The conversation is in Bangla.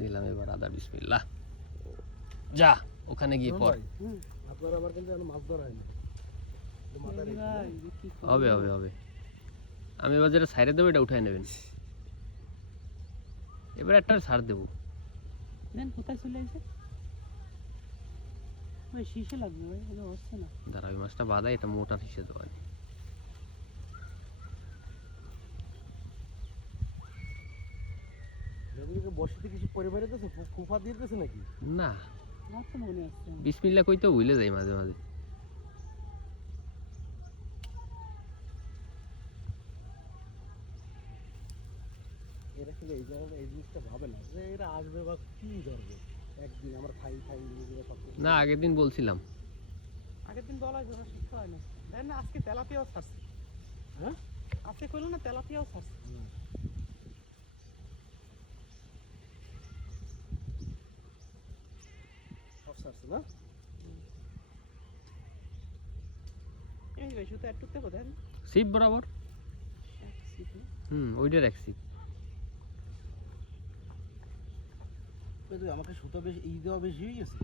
দিলাম এবার আদা বিসমিল্লাহ। যা ওখানে গিয়ে পর। আপনার আবার কিন্তু মাছ ধরা হয়নি। হবে হবে হবে, আমি এবার যেটা সাইডে দেবো এটা উঠাই নেবেন। এবার একটা ছাড় দেবো। কোথায় চলে গেছে? ওই শীষে লাগবে ভাই, এটা হচ্ছে না। দাঁড়া ওই মাছটা বাঁধা, এটা মোটা ফিসে দেওয়া। বসিতে কিছু পরিবারে দিতেছে, ফুফা দিয়ে দিতেছে নাকি? না আমার তো মনে আসছে না। বিসমিল্লাহ কইতে ভুলে যাই মাঝে মাঝে। এরা কিন্তু এই জায়গাটা এই জিনিসটা ভাবে না যে এরা আসবে বা কি ধরবে একদিন আমরা খাই খাই নিজেরা সব কিছু। না আগের দিন বলছিলাম। আগের দিন বলা হয় শিক্ষা হয় না। দেখেন না আজকে তেলাপিয়াও ছাড়ছে। হ্যাঁ আজকে কইলো না তেলাপিয়াও ছাড়ছে। সব ছাড়ছে না? এই ভাই শুধু একটু দেখো দেন। সিপ বরাবর। ওইটা রাখছি। আমাকে সুতো বেশি দেওয়া বেশি হয়ে গেছে।